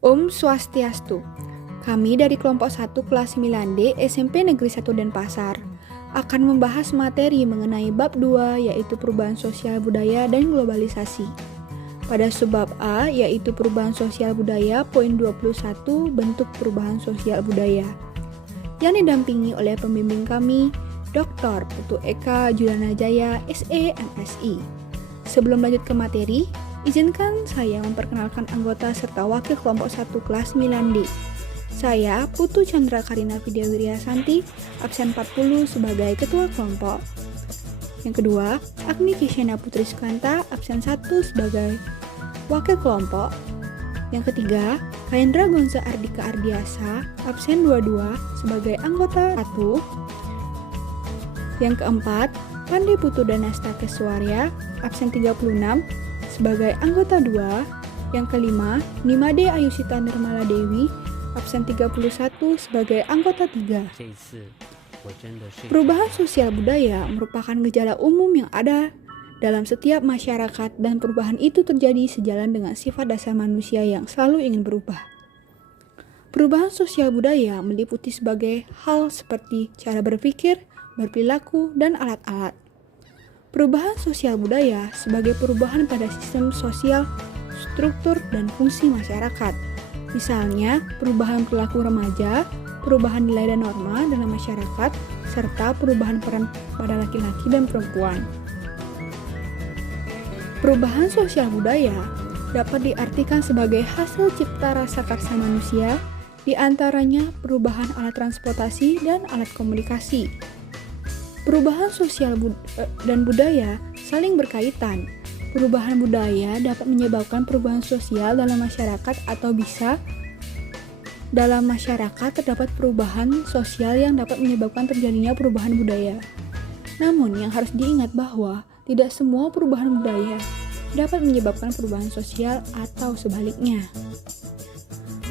Om Swastiastu. Kami dari kelompok 1 kelas 9D SMP Negeri 1 Denpasar akan membahas materi mengenai bab 2 yaitu perubahan sosial budaya dan globalisasi. Pada subbab A yaitu perubahan sosial budaya poin 21 bentuk perubahan sosial budaya. Yang didampingi oleh pembimbing kami Dr. Putu Eka Juliana Jaya SE MSI. Sebelum lanjut ke materi, izinkan saya memperkenalkan anggota serta wakil kelompok 1 kelas 9D. Saya Putu Chandra Karina Vidya Wiryasanti, absen 40 sebagai ketua kelompok. Yang kedua, Agni Kisyana Putri Sukanta, absen 1 sebagai wakil kelompok. Yang ketiga, Kaindra Gonza Ardika Ardiasa, absen 22 sebagai anggota 1. Yang keempat, Pandi Putu Danasta Keswarya, absen 36 sebagai anggota 2. Yang kelima, Nimade Ayusita Nirmala Dewi, absen 31 sebagai anggota 3. Perubahan sosial budaya merupakan gejala umum yang ada dalam setiap masyarakat dan perubahan itu terjadi sejalan dengan sifat dasar manusia yang selalu ingin berubah. Perubahan sosial budaya meliputi sebagai hal seperti cara berpikir, berperilaku, dan alat-alat. Perubahan sosial budaya sebagai perubahan pada sistem sosial, struktur, dan fungsi masyarakat. Misalnya, perubahan perilaku remaja, perubahan nilai dan norma dalam masyarakat, serta perubahan peran pada laki-laki dan perempuan. Perubahan sosial budaya dapat diartikan sebagai hasil cipta rasa karsa manusia, di antaranya perubahan alat transportasi dan alat komunikasi. Perubahan sosial dan budaya saling berkaitan. Perubahan budaya dapat menyebabkan perubahan sosial dalam masyarakat atau bisa dalam masyarakat terdapat perubahan sosial yang dapat menyebabkan terjadinya perubahan budaya. Namun yang harus diingat bahwa tidak semua perubahan budaya dapat menyebabkan perubahan sosial atau sebaliknya.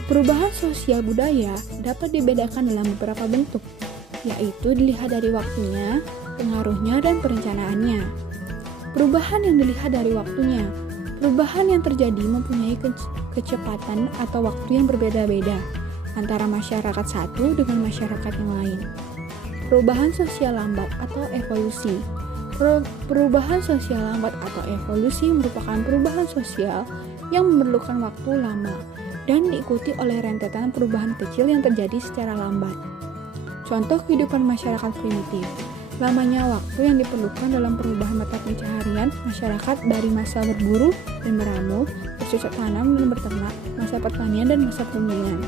Perubahan sosial budaya dapat dibedakan dalam beberapa bentuk, yaitu dilihat dari waktunya, pengaruhnya, dan perencanaannya. Perubahan yang dilihat dari waktunya, perubahan yang terjadi mempunyai kecepatan atau waktu yang berbeda-beda antara masyarakat satu dengan masyarakat yang lain. Perubahan sosial lambat atau evolusi. Perubahan sosial lambat atau evolusi merupakan perubahan sosial yang memerlukan waktu lama dan diikuti oleh rentetan perubahan kecil yang terjadi secara lambat. Contoh kehidupan masyarakat primitif. Lamanya waktu yang diperlukan dalam perubahan mata pencaharian masyarakat dari masa berburu dan meramu, bercocok tanam dan berternak, masa pertanian dan masa perundingan.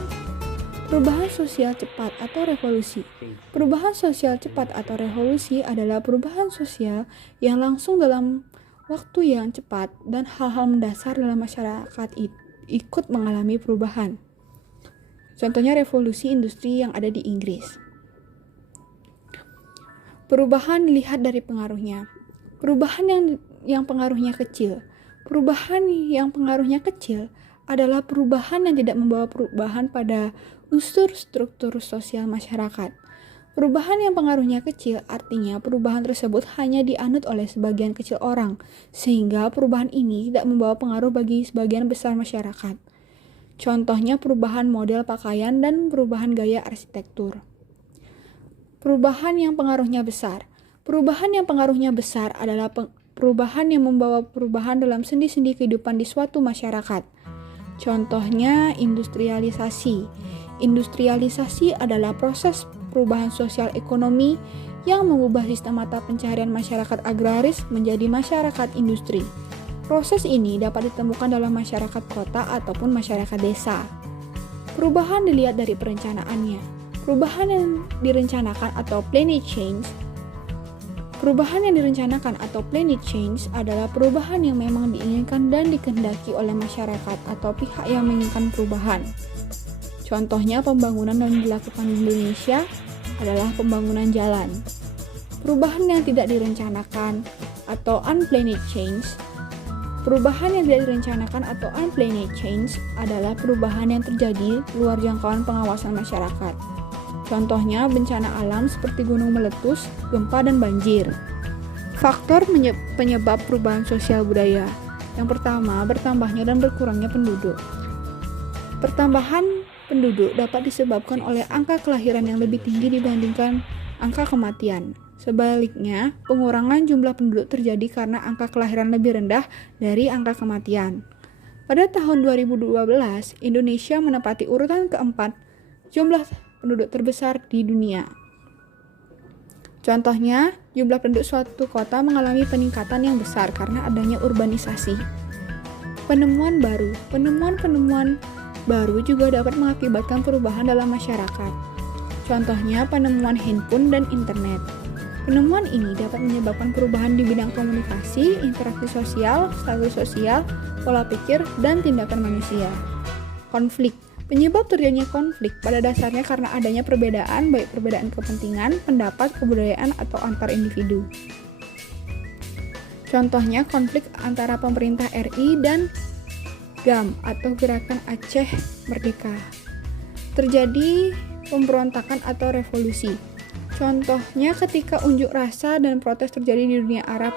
Perubahan sosial cepat atau revolusi. Perubahan sosial cepat atau revolusi adalah perubahan sosial yang langsung dalam waktu yang cepat dan hal-hal mendasar dalam masyarakat ikut mengalami perubahan. Contohnya revolusi industri yang ada di Inggris. Perubahan dilihat dari pengaruhnya. Perubahan yang pengaruhnya kecil. Perubahan yang pengaruhnya kecil adalah perubahan yang tidak membawa perubahan pada unsur struktur sosial masyarakat. Perubahan yang pengaruhnya kecil artinya perubahan tersebut hanya dianut oleh sebagian kecil orang, sehingga perubahan ini tidak membawa pengaruh bagi sebagian besar masyarakat. Contohnya perubahan model pakaian dan perubahan gaya arsitektur. Perubahan yang pengaruhnya besar. Perubahan yang pengaruhnya besar adalah perubahan yang membawa perubahan dalam sendi-sendi kehidupan di suatu masyarakat. Contohnya industrialisasi. Industrialisasi adalah proses perubahan sosial ekonomi yang mengubah sistem mata pencaharian masyarakat agraris menjadi masyarakat industri. Proses ini dapat ditemukan dalam masyarakat kota ataupun masyarakat desa. Perubahan dilihat dari perencanaannya. Perubahan yang direncanakan atau planned change. Perubahan yang direncanakan atau planned change adalah perubahan yang memang diinginkan dan dikehendaki oleh masyarakat atau pihak yang menginginkan perubahan. Contohnya pembangunan yang dilakukan di Indonesia adalah pembangunan jalan. Perubahan yang tidak direncanakan atau unplanned change. Perubahan yang tidak direncanakan atau unplanned change adalah perubahan yang terjadi luar jangkauan pengawasan masyarakat. Contohnya bencana alam seperti gunung meletus, gempa, dan banjir. Faktor penyebab perubahan sosial budaya. Yang pertama, bertambahnya dan berkurangnya penduduk. Pertambahan penduduk dapat disebabkan oleh angka kelahiran yang lebih tinggi dibandingkan angka kematian. Sebaliknya, pengurangan jumlah penduduk terjadi karena angka kelahiran lebih rendah dari angka kematian. Pada tahun 2012, Indonesia menempati urutan keempat jumlah penduduk terbesar di dunia. Contohnya, jumlah penduduk suatu kota mengalami peningkatan yang besar karena adanya urbanisasi. Penemuan baru juga dapat mengakibatkan perubahan dalam masyarakat. Contohnya, penemuan handphone dan internet. Penemuan ini dapat menyebabkan perubahan di bidang komunikasi, interaksi sosial, status sosial, pola pikir, dan tindakan manusia. Konflik. Penyebab terjadinya konflik pada dasarnya karena adanya perbedaan, baik perbedaan kepentingan, pendapat, kebudayaan, atau antar individu. Contohnya konflik antara pemerintah RI dan GAM atau Gerakan Aceh Merdeka. Terjadi pemberontakan atau revolusi. Contohnya ketika unjuk rasa dan protes terjadi di dunia Arab.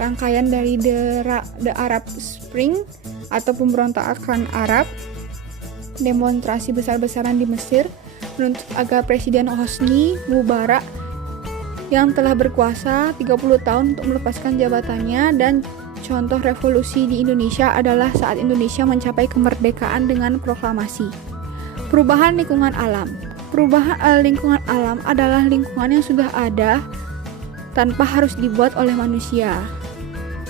Rangkaian dari The Arab Spring atau pemberontakan Arab, demonstrasi besar-besaran di Mesir menuntut agar Presiden Hosni Mubarak yang telah berkuasa 30 tahun untuk melepaskan jabatannya, dan contoh revolusi di Indonesia adalah saat Indonesia mencapai kemerdekaan dengan proklamasi. Perubahan lingkungan alam. Perubahan lingkungan alam adalah lingkungan yang sudah ada tanpa harus dibuat oleh manusia,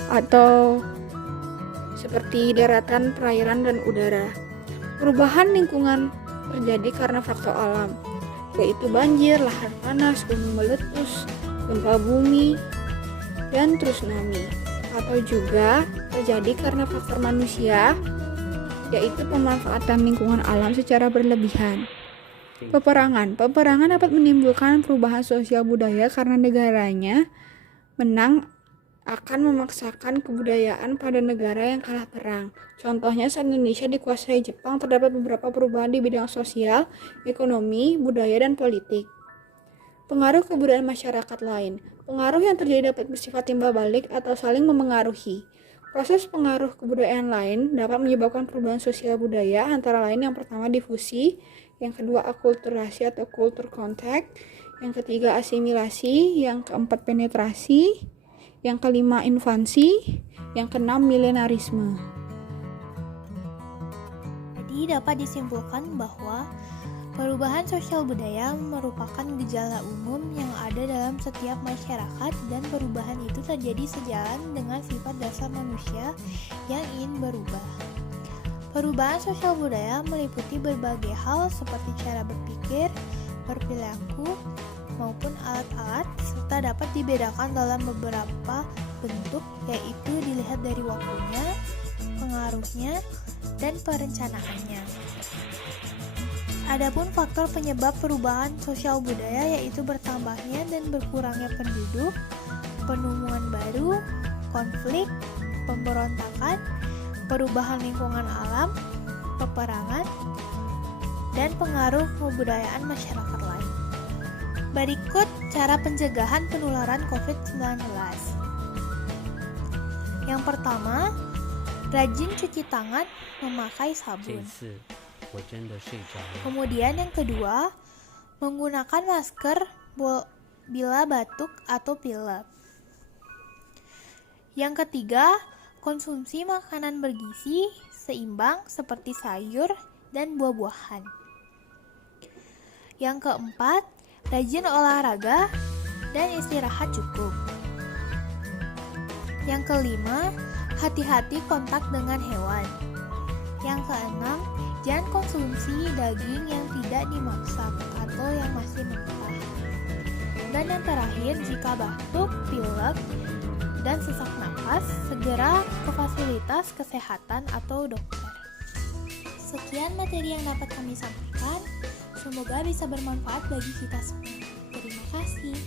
atau seperti daratan, perairan, dan udara. Perubahan lingkungan terjadi karena faktor alam, yaitu banjir, lahar panas, gunung meletus, gempa bumi, dan tsunami. Atau juga terjadi karena faktor manusia, yaitu pemanfaatan lingkungan alam secara berlebihan. Peperangan dapat menimbulkan perubahan sosial budaya karena negaranya menang akan memaksakan kebudayaan pada negara yang kalah perang. Contohnya saat Indonesia dikuasai Jepang, terdapat beberapa perubahan di bidang sosial, ekonomi, budaya, dan politik. Pengaruh kebudayaan masyarakat lain. Pengaruh yang terjadi dapat bersifat timbal balik atau saling memengaruhi. Proses pengaruh kebudayaan lain dapat menyebabkan perubahan sosial budaya, antara lain yang pertama difusi, yang kedua akulturasi atau culture contact, yang ketiga asimilasi, yang keempat penetrasi, yang kelima invasi, yang keenam milenarisme. Jadi dapat disimpulkan bahwa perubahan sosial budaya merupakan gejala umum yang ada dalam setiap masyarakat, dan perubahan itu terjadi sejalan dengan sifat dasar manusia yang ingin berubah. Perubahan sosial budaya meliputi berbagai hal seperti cara berpikir, berperilaku, maupun alat-alat, serta dapat dibedakan dalam beberapa bentuk, yaitu dilihat dari waktunya, pengaruhnya, dan perencanaannya. Adapun faktor penyebab perubahan sosial budaya yaitu bertambahnya dan berkurangnya penduduk, penemuan baru, konflik, pemberontakan, perubahan lingkungan alam, peperangan, dan pengaruh kebudayaan masyarakat lain. Berikut cara pencegahan penularan COVID-19. Yang pertama, rajin cuci tangan memakai sabun. Kemudian yang kedua, menggunakan masker bila batuk atau pilek. Yang ketiga, konsumsi makanan bergizi seimbang seperti sayur dan buah-buahan. Yang keempat, rajin olahraga dan istirahat cukup. Yang kelima, hati-hati kontak dengan hewan. Yang keenam, jangan konsumsi daging yang tidak dimasak atau yang masih mentah. Dan yang terakhir, jika batuk, pilek, dan sesak napas, segera ke fasilitas kesehatan atau dokter. Sekian materi yang dapat kami sampaikan. Semoga bisa bermanfaat bagi kita semua. Terima kasih.